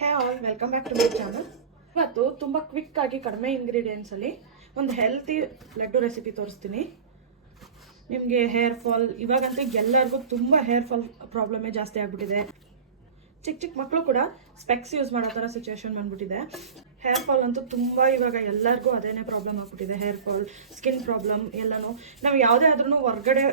Hey all welcome back to my channel. ಇವತ್ತು ತುಂಬ quick ಆಗಿ ಕಡಿಮೆ ಇಂಗ್ರೀಡಿಯೆಂಟ್ಸಲ್ಲಿ ಒಂದು ಹೆಲ್ತಿ ಲಡ್ಡು ರೆಸಿಪಿ ತೋರಿಸ್ತೀನಿ. ನಿಮಗೆ ಹೇರ್ ಫಾಲ್ ಇವಾಗಂತೂ ಎಲ್ಲರಿಗೂ ತುಂಬ ಹೇರ್ ಫಾಲ್ ಪ್ರಾಬ್ಲಮೇ ಜಾಸ್ತಿ ಆಗಿಬಿಟ್ಟಿದೆ. ಚಿಕ್ಕ ಚಿಕ್ಕ ಮಕ್ಕಳು ಕೂಡ ಸ್ಪೆಕ್ಸ್ ಯೂಸ್ ಮಾಡೋ ಥರ ಸಿಚುವೇಶನ್ ಬಂದ್ಬಿಟ್ಟಿದೆ. ಹೇರ್ ಫಾಲ್ ಅಂತೂ ತುಂಬ ಇವಾಗ ಎಲ್ಲರಿಗೂ ಅದೇನೇ ಪ್ರಾಬ್ಲಮ್ ಆಗ್ಬಿಟ್ಟಿದೆ. ಹೇರ್ ಫಾಲ್, ಸ್ಕಿನ್ ಪ್ರಾಬ್ಲಮ್ ಎಲ್ಲನೂ. ನಾವು ಯಾವುದೇ ಆದ್ರೂ ಹೊರಗಡೆ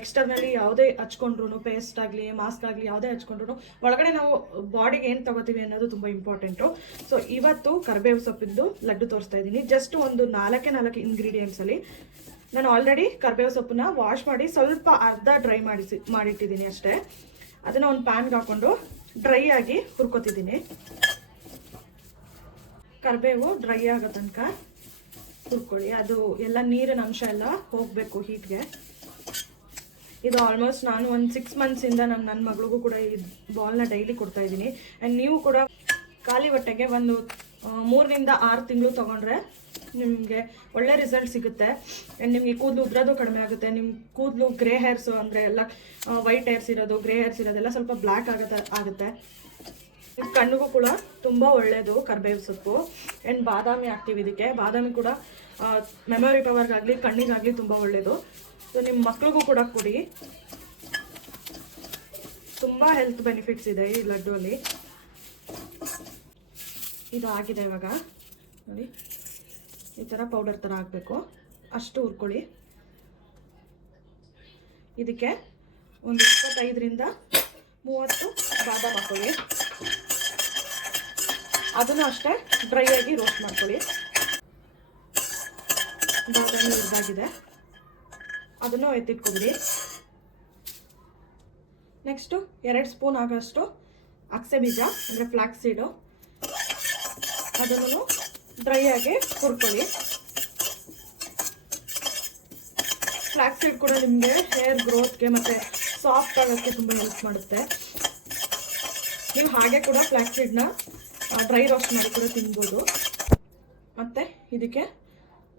ಎಕ್ಸ್ಟರ್ನಲಿ ಯಾವುದೇ ಹಚ್ಕೊಂಡ್ರು, ಪೇಸ್ಟ್ ಆಗಲಿ ಮಾಸ್ಕ್ ಆಗಲಿ ಯಾವುದೇ ಹಚ್ಕೊಂಡ್ರು ಒಳಗಡೆ ನಾವು ಬಾಡಿಗೆ ಏನು ತಗೋತೀವಿ ಅನ್ನೋದು ತುಂಬ ಇಂಪಾರ್ಟೆಂಟು. ಸೊ ಇವತ್ತು ಕರಿಬೇವು ಸೊಪ್ಪಿಂದು ಲಡ್ಡು ತೋರಿಸ್ತಾ ಇದ್ದೀನಿ. ಜಸ್ಟ್ ಒಂದು 4 ಇಂಗ್ರೀಡಿಯೆಂಟ್ಸಲ್ಲಿ ನಾನು ಆಲ್ರೆಡಿ ಕರಿಬೇವು ಸೊಪ್ಪನ್ನ ವಾಶ್ ಮಾಡಿ ಸ್ವಲ್ಪ ಅರ್ಧ ಡ್ರೈ ಮಾಡಿಟ್ಟಿದ್ದೀನಿ ಅಷ್ಟೇ. ಅದನ್ನು ಒಂದು ಪ್ಯಾನ್ಗೆ ಹಾಕ್ಕೊಂಡು ಡ್ರೈ ಆಗಿ ಹುರ್ಕೊತಿದ್ದೀನಿ. ಕರಿಬೇವು ಡ್ರೈ ಆಗೋ ತನಕ ಹುರ್ಕೊಳ್ಳಿ. ಅದು ಎಲ್ಲ ನೀರಿನ ಅಂಶ ಎಲ್ಲ ಹೋಗಬೇಕು ಹೀಟ್ಗೆ. ಇದು ಆಲ್ಮೋಸ್ಟ್ ನಾನು ಒಂದು 6 ಮಂತ್ಸಿಂದ ನನ್ನ ಮಗಳಿಗೂ ಕೂಡ ಈ ಬಾಲ್ನ ಡೈಲಿ ಕೊಡ್ತಾ ಇದ್ದೀನಿ. ಆ್ಯಂಡ್ ನೀವು ಕೂಡ ಖಾಲಿ ಹೊಟ್ಟೆಗೆ ಒಂದು 3 ರಿಂದ 6 ತಿಂಗಳು ತೊಗೊಂಡ್ರೆ ನಿಮಗೆ ಒಳ್ಳೆ ರಿಸಲ್ಟ್ ಸಿಗುತ್ತೆ. ಆ್ಯಂಡ್ ನಿಮಗೆ ಕೂದಲು ಉದ್ರೋದು ಕಡಿಮೆ ಆಗುತ್ತೆ. ನಿಮ್ಮ ಕೂದಲು ಗ್ರೇ ಹೇರ್ಸು ಅಂದರೆ ಎಲ್ಲ ವೈಟ್ ಹೇರ್ಸ್ ಇರೋದು, ಗ್ರೇ ಹೇರ್ಸ್ ಇರೋದೆಲ್ಲ ಸ್ವಲ್ಪ ಬ್ಲ್ಯಾಕ್ ಆಗುತ್ತೆ. ಕಣ್ಣಿಗೂ ಕೂಡ ತುಂಬ ಒಳ್ಳೆಯದು ಕರಿಬೇವು ಸೊಪ್ಪು. ಆ್ಯಂಡ್ ಬಾದಾಮಿ ಹಾಕ್ತೀವಿ ಇದಕ್ಕೆ. ಬಾದಾಮಿ ಕೂಡ ಮೆಮೊರಿ ಪವರ್ಗಾಗಲಿ ಕಣ್ಣಿಗಾಗಲಿ ತುಂಬ ಒಳ್ಳೆಯದು. ಸೊ ನಿಮ್ಮ ಮಕ್ಳಿಗೂ ಕೂಡ ಕೊಡಿ. ತುಂಬ ಹೆಲ್ತ್ ಬೆನಿಫಿಟ್ಸ್ ಇದೆ ಈ ಲಡ್ಡು ಅಲ್ಲಿ. ಇದು ಆಗಿದೆ ಇವಾಗ ನೋಡಿ, ಈ ಥರ ಪೌಡರ್ ಥರ ಆಗಬೇಕು, ಅಷ್ಟು ಹುರ್ಕೊಳ್ಳಿ. ಇದಕ್ಕೆ ಒಂದು 25 ರಿಂದ 30 ಬಾದಾಮ್ ಹಾಕೊಳ್ಳಿ. ಅದನ್ನು ಅಷ್ಟೇ ಡ್ರೈ ಆಗಿ ರೋಸ್ಟ್ ಮಾಡ್ಕೊಳ್ಳಿ. ಬಾದಾಮಿ ಹುರಿದಾಗಿದೆ, ಅದನ್ನು ಎತ್ತಿಟ್ಕೊಬಿಡಿ. ನೆಕ್ಸ್ಟು 2 ಸ್ಪೂನ್ ಆಗೋಷ್ಟು ಅಗಸೆ ಬೀಜ ಅಂದರೆ ಫ್ಲಾಕ್ಸ್ ಸೀಡು, ಅದನ್ನು ಡ್ರೈ ಆಗಿ ಹುರ್ಕೊಳ್ಳಿ. ಫ್ಲಾಕ್ಸ್ ಸೀಡ್ ಕೂಡ ನಿಮಗೆ ಹೇರ್ ಗ್ರೋತ್ಗೆ ಮತ್ತು ಸಾಫ್ಟ್ ಆಗೋಕ್ಕೆ ತುಂಬ ಹೆಲ್ಪ್ ಮಾಡುತ್ತೆ. ನೀವು ಹಾಗೆ ಕೂಡ ಫ್ಲಾಕ್ಸ್ ಸೀಡ್ನ ಡ್ರೈ ರೋಸ್ಟ್ ಮಾಡಿ ಕೂಡ ತಿನ್ಬೋದು. ಮತ್ತು ಇದಕ್ಕೆ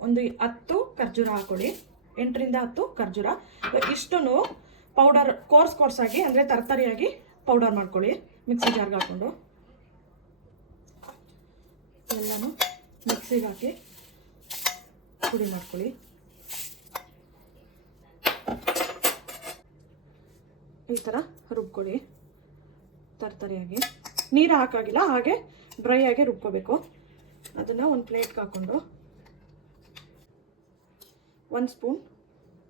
ಒಂದು 10 ಖರ್ಜೂರ ಹಾಕೊಳ್ಳಿ. 8 ರಿಂದ 10 ಖರ್ಜೂರ. ಇಷ್ಟನ್ನು ಪೌಡರ್ ಕೋರ್ಸಾಗಿ ಅಂದರೆ ತರತರಿಯಾಗಿ ಪೌಡರ್ ಮಾಡ್ಕೊಳ್ಳಿ. ಮಿಕ್ಸಿ ಜಾರ್ಗೆ ಹಾಕ್ಕೊಂಡು ಎಲ್ಲನೂ ಮಿಕ್ಸಿಗೆ ಹಾಕಿ ಪುಡಿ ಮಾಡ್ಕೊಳ್ಳಿ. ಈ ಥರ ರುಬ್ಕೊಳ್ಳಿ ತರತರಿಯಾಗಿ. ನೀರು ಹಾಕಾಗಿಲ್ಲ, ಹಾಗೆ ಡ್ರೈ ಆಗಿ ರುಬ್ಕೋಬೇಕು. ಅದನ್ನು ಒಂದು ಪ್ಲೇಟ್ಗೆ ಹಾಕ್ಕೊಂಡು 1 ಸ್ಪೂನ್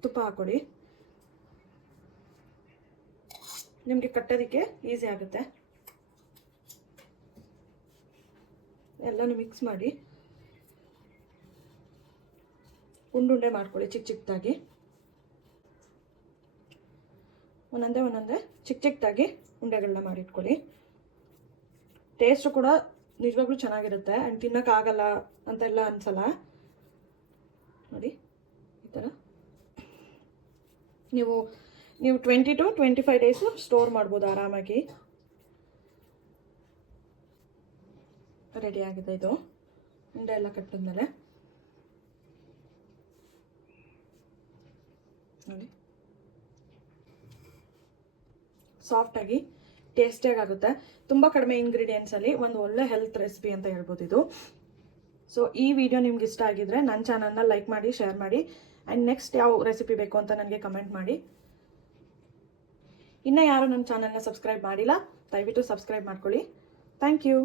ತುಪ್ಪ ಹಾಕ್ಕೊಳ್ಳಿ. ನಿಮಗೆ ಕಟ್ಟೋದಕ್ಕೆ ಈಸಿ ಆಗುತ್ತೆ. ಎಲ್ಲನೂ ಮಿಕ್ಸ್ ಮಾಡಿ ಉಂಡುಂಡೆ ಮಾಡ್ಕೊಳ್ಳಿ ಚಿಕ್ಕ ಚಿಕ್ಕದಾಗಿ. ಒಂದೊಂದೇ ಚಿಕ್ಕದಾಗಿ ಉಂಡೆಗಳನ್ನ ಮಾಡಿಟ್ಕೊಳ್ಳಿ. ಟೇಸ್ಟು ಕೂಡ ನಿಜವಾಗ್ಲೂ ಚೆನ್ನಾಗಿರುತ್ತೆ. ಆ್ಯಂಡ್ ತಿನ್ನೋಕ್ಕಾಗಲ್ಲ ಅಂತೆಲ್ಲ ಅನಿಸಲ್ಲ ನೋಡಿ. ಈ ಥರ ನೀವು 20 to 25 ಡೇಸು ಸ್ಟೋರ್ ಮಾಡ್ಬೋದು ಆರಾಮಾಗಿ. ರೆಡಿ ಆಗಿದೆ ಇದು ಉಂಡೆ ಎಲ್ಲ ಕಟ್ಟಿದ್ಮೇಲೆ ನೋಡಿ, ಸಾಫ್ಟಾಗಿ ಟೇಸ್ಟಿಯಾಗಿ ಆಗುತ್ತೆ. ತುಂಬ ಕಡಿಮೆ ಇಂಗ್ರೀಡಿಯೆಂಟ್ಸಲ್ಲಿ ಒಂದು ಒಳ್ಳೆ ಹೆಲ್ತ್ ರೆಸಿಪಿ ಅಂತ ಹೇಳ್ಬೋದು ಇದು. ಸೊ ಈ ವಿಡಿಯೋ ನಿಮ್ಗೆ ಇಷ್ಟ ಆಗಿದ್ರೆ ನನ್ನ ಚಾನಲ್ನ ಲೈಕ್ ಮಾಡಿ, ಶೇರ್ ಮಾಡಿ. ಆ್ಯಂಡ್ ನೆಕ್ಸ್ಟ್ ಯಾವ ರೆಸಿಪಿ ಬೇಕು ಅಂತ ನನಗೆ ಕಮೆಂಟ್ ಮಾಡಿ. ಇನ್ನೂ ಯಾರು ನನ್ನ ಚಾನಲ್ನ ಸಬ್ಸ್ಕ್ರೈಬ್ ಮಾಡಿಲ್ಲ, ದಯವಿಟ್ಟು ಸಬ್ಸ್ಕ್ರೈಬ್ ಮಾಡ್ಕೊಳ್ಳಿ. Thank you.